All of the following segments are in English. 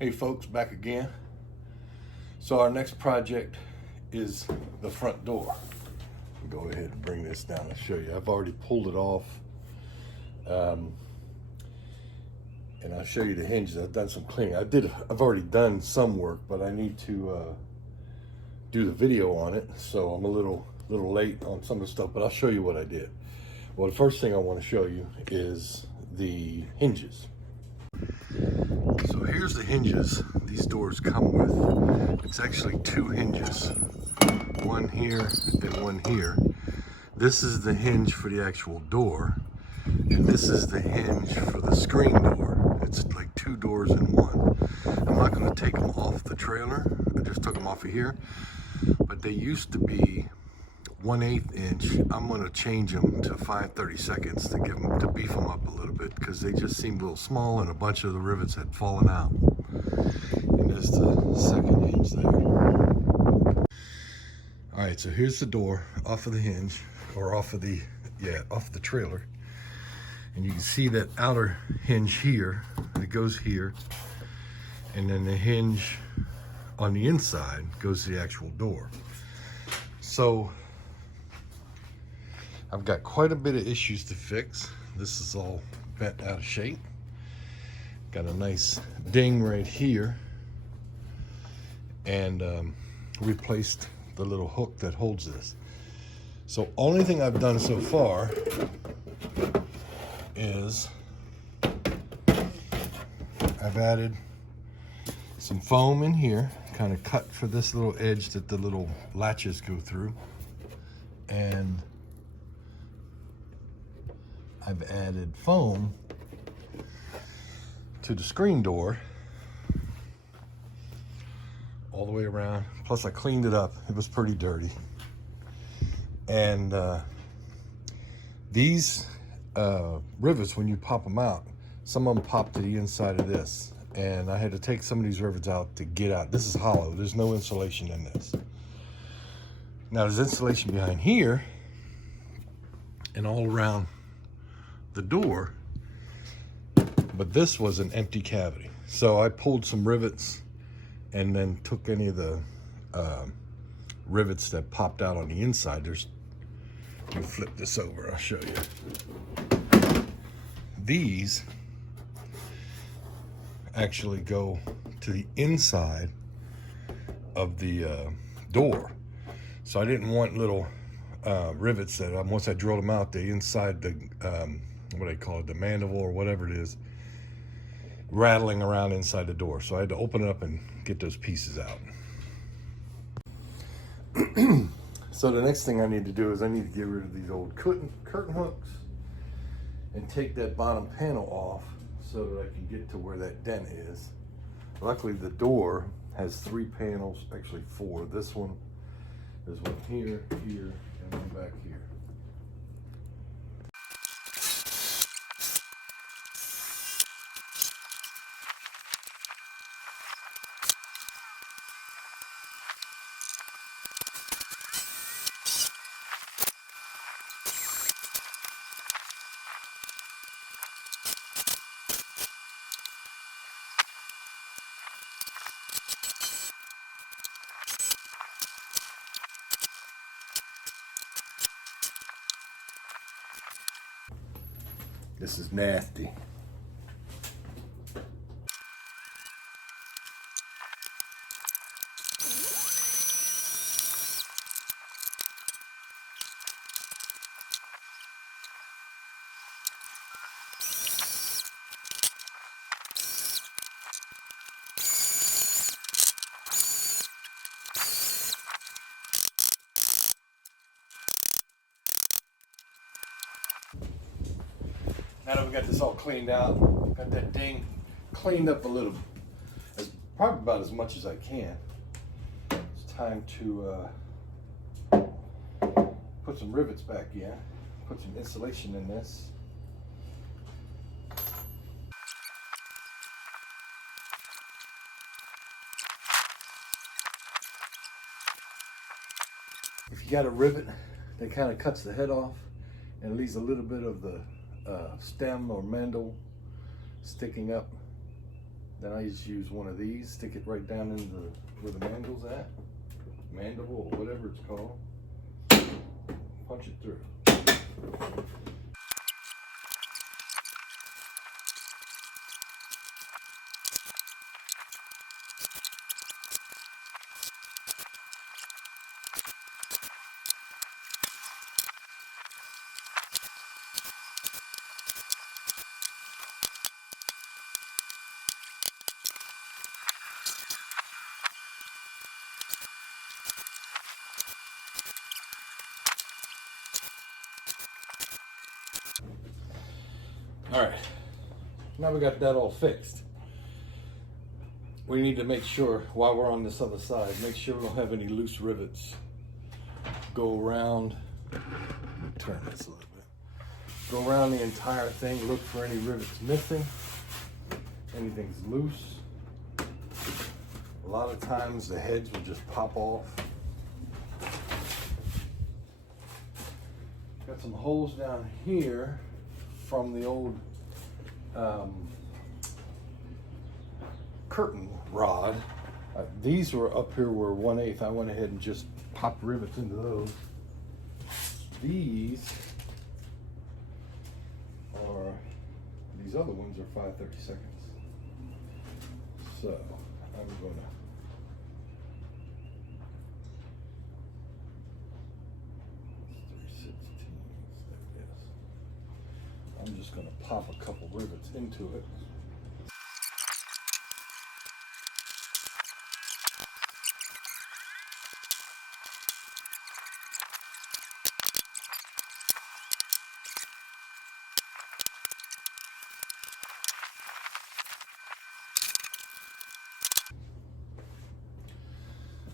Hey folks, back again. So our next project is the front door. I'll go ahead and bring this down and show you. I've already pulled it off. And I'll show you the hinges. I've done some cleaning. I've already done some work, but I need to do the video on it. So I'm a little late on some of the stuff, but I'll show you what I did. Well, the first thing I want to show you is the hinges. So here's the hinges these doors come with. It's actually two hinges, one here and one here. This is the hinge for the actual door, and this is the hinge for the screen door. It's like two doors in one. I'm not going to take them off the trailer. I just took them off of here, but they used to be 1/8 inch. I'm going to change them to 5/32 to beef them up a little bit, because they just seemed a little small and a bunch of the rivets had fallen out. And there's the second hinge there. All right, so here's the door off of the hinge, or off of the trailer. And you can see that outer hinge here, it goes here. And then the hinge on the inside goes to the actual door. So I've got quite a bit of issues to fix. This is all bent out of shape. Got a nice ding right here. And replaced the little hook that holds this. So only thing I've done so far is I've added some foam in here, kind of cut for this little edge that the little latches go through. And I've added foam to the screen door all the way around. Plus I cleaned it up. It was pretty dirty. And these rivets, when you pop them out, some of them pop to the inside of this. And I had to take some of these rivets out to get out. This is hollow. There's no insulation in this. Now there's insulation behind here and all around the door, but this was an empty cavity. So I pulled some rivets and then took any of the rivets that popped out on the inside. Let me flip this over, I'll show you. These actually go to the inside of the door. So I didn't want little rivets that once I drilled them out, they inside the what do they call it, the mandible or whatever it is, rattling around inside the door. So I had to open it up and get those pieces out. So the next thing I need to do is I need to get rid of these old curtain hooks and take that bottom panel off so that I can get to where that dent is. Luckily the door has 3 panels, actually 4. This one, there's one here, here, and one back here. This is nasty. Now that we got this all cleaned out, got that ding cleaned up a little, probably about as much as I can. It's time to put some rivets back in, put some insulation in this. If you got a rivet that kind of cuts the head off and leaves a little bit of the stem or mandel sticking up, Then I just use one of these, stick it right down into where the mandrel's at, mandible or whatever it's called. Punch it through. All right, now we got that all fixed. We need to make sure, while we're on this other side, make sure we don't have any loose rivets. Go around, turn this a little bit. Go around the entire thing, look for any rivets missing, anything's loose. A lot of times the heads will just pop off. Got some holes down here from the old curtain rod. These were up here were 1/8. I went ahead and just popped rivets into those. These other ones are 5/32. So I'm gonna I'm just going to pop a couple rivets into it.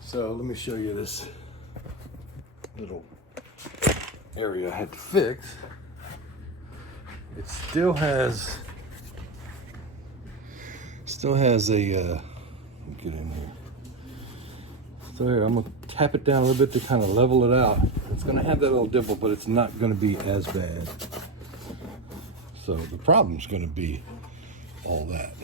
So let me show you this little area I had to fix. It still has a let me get in here. So here, I'm gonna tap it down a little bit to kind of level it out. It's gonna have that little dimple, but it's not gonna be as bad. So the problem's gonna be all that.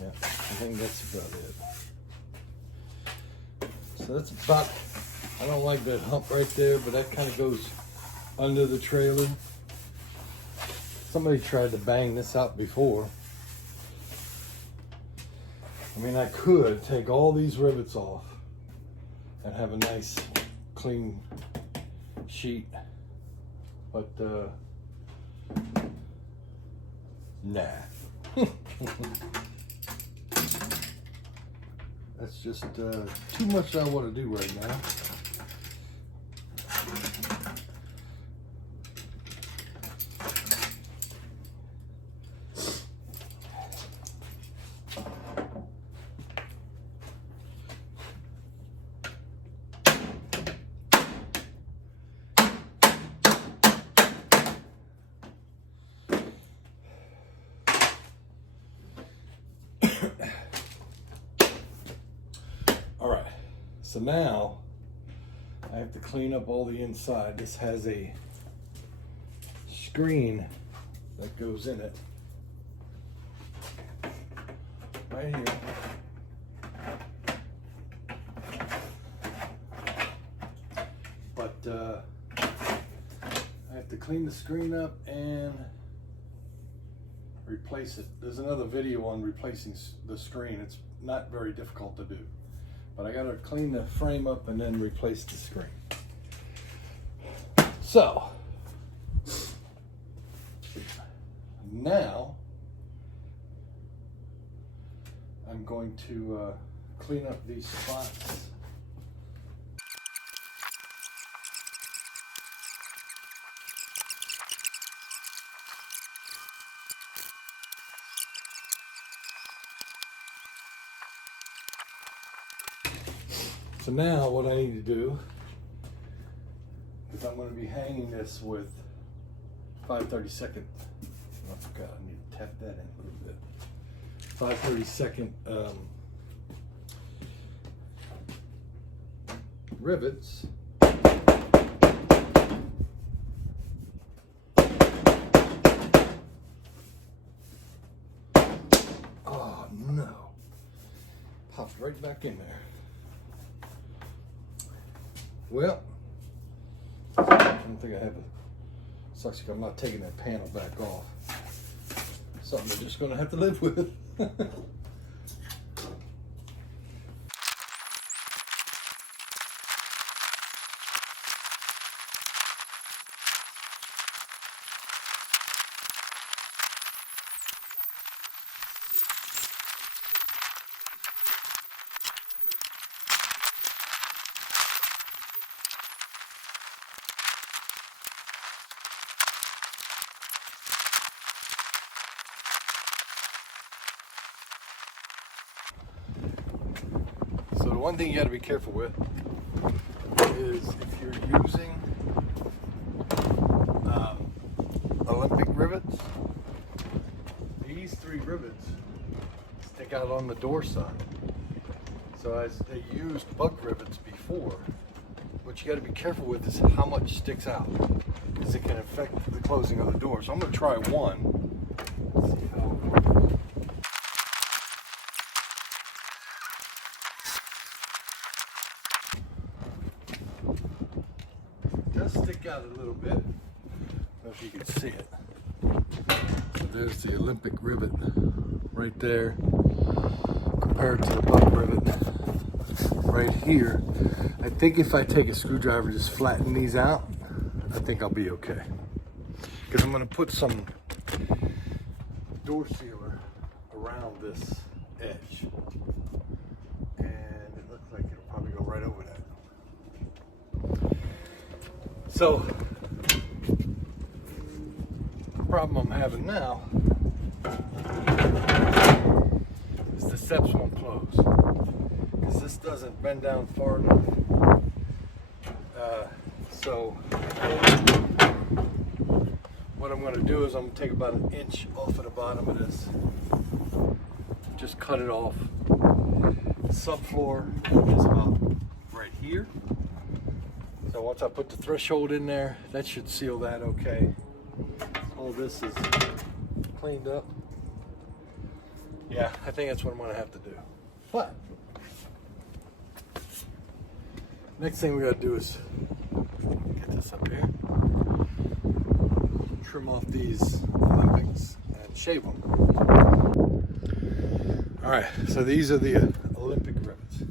Yeah, I think that's about it. So that's about, I don't like that hump right there, but that kind of goes under the trailer. Somebody tried to bang this out before. I mean, I could take all these rivets off and have a nice clean sheet, but nah. That's just too much that I want to do right now. So now I have to clean up all the inside. This has a screen that goes in it right here. But I have to clean the screen up and replace it. There's another video on replacing the screen. It's not very difficult to do, but I gotta clean the frame up and then replace the screen. So now I'm going to clean up these spots. So now what I need to do is I'm going to be hanging this with 5/32. I forgot, I need to tap that in a little bit. 5/32 rivets. Oh no, popped right back in there. Well, I don't think I have a, sucks like I'm not taking that panel back off. Something we're just gonna have to live with. So the one thing you got to be careful with is if you're using Olympic rivets, these 3 rivets stick out on the door side. So as they used buck rivets before, what you got to be careful with is how much sticks out, because it can affect the closing of the door. So I'm going to try one. Let's see how it works. Stick out a little bit. I don't know if you can see it. So there's the Olympic rivet right there compared to the buck rivet right here. I think if I take a screwdriver, just flatten these out, I think I'll be okay. Because I'm going to put some door sealer around this edge, and it looks like it'll probably go right over that. So, the problem I'm having now is the steps won't close, because this doesn't bend down far enough. So, what I'm going to do is I'm going to take about 1 inch off of the bottom of this, just cut it off. The subfloor is about right here. So once I put the threshold in there, that should seal that okay. All this is cleaned up. Yeah, I think that's what I'm gonna have to do. But next thing we gotta do is get this up here, trim off these Olympics and shave them. All right, so these are the Olympic rivets.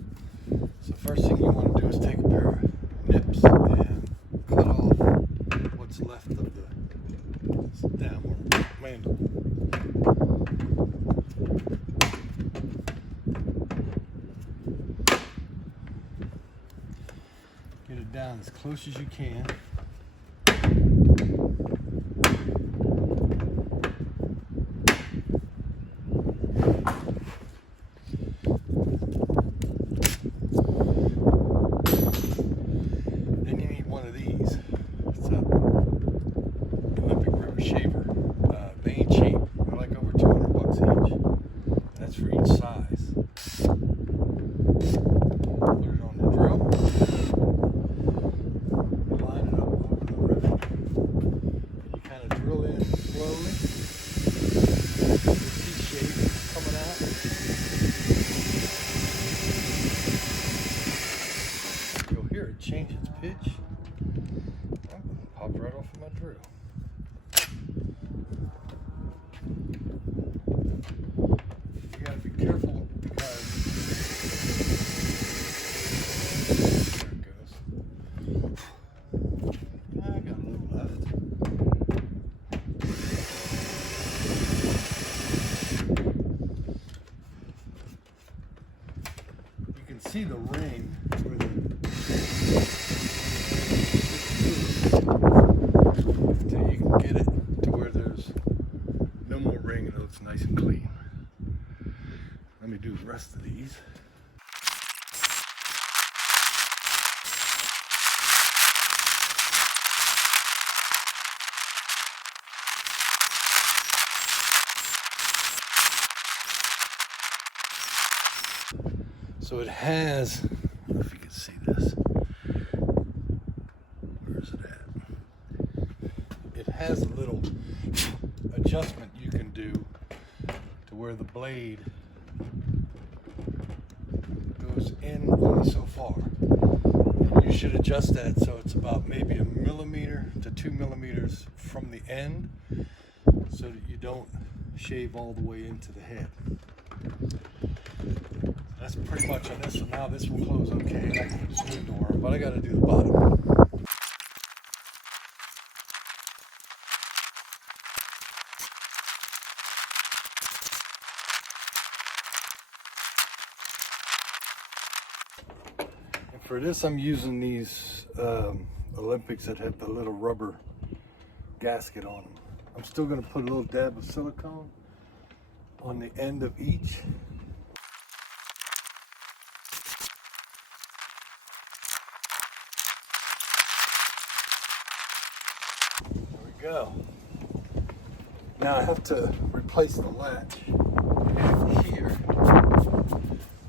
So first thing you want to do is take a pair of nips and cut off what's left of the downward mandible. Get it down as close as you can. Put it on the drill. change its pitch. Oh, popped right off of my drill. You gotta be careful because there it goes. I got a little left. You can see the ring where until you can get it to where there's no more ring and it looks nice and clean. Let me do the rest of these. So it has, I don't know if you can see this. Where's it at? It has a little adjustment you can do to where the blade goes in only so far. And you should adjust that so it's about maybe 1 millimeter to 2 millimeters from the end so that you don't shave all the way into the head. That's pretty much on this one. Now this will close okay. I can put the screen door on, but I got to do the bottom. And for this, I'm using these Olympics that have the little rubber gasket on them. I'm still going to put a little dab of silicone on the end of each. Go. Now I have to replace the latch here.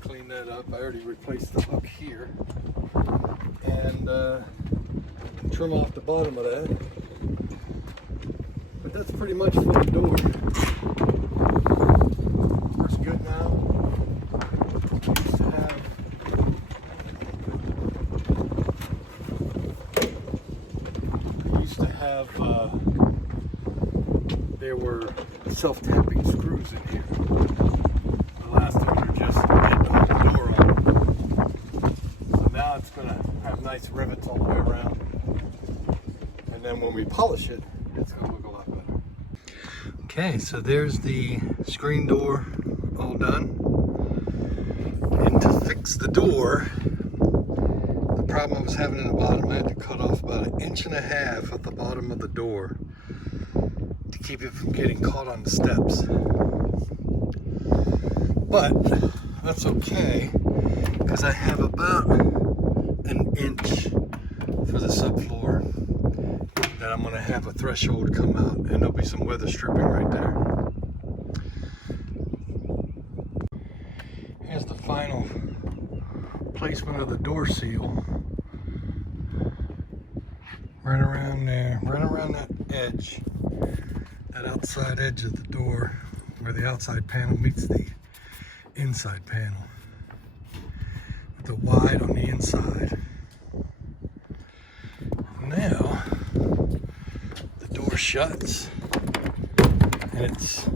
Clean that up. I already replaced the hook here. And trim off the bottom of that. But that's pretty much for the door. Works good now. I used to have there were self-tapping screws in here. The last one were just getting the door on. So now it's going to have nice rivets all the way around. And then when we polish it, it's going to look a lot better. Okay, so there's the screen door all done. And to fix the door, the problem I was having in the bottom, I had to cut off about 1.5 inches at the bottom of the door to keep it from getting caught on the steps. But that's okay, because I have about 1 inch for the subfloor that I'm going to have a threshold come out, and there'll be some weather stripping right there. Here's the final placement of the door seal. Right around there, right around that edge, that outside edge of the door, where the outside panel meets the inside panel, with the wide on the inside. Now, the door shuts, and it's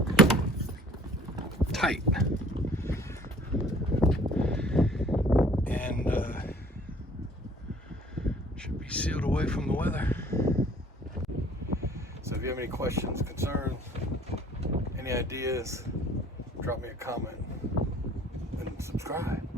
tight. And should be sealed away from the weather. So if you have any questions, concerns, any ideas, drop me a comment and subscribe.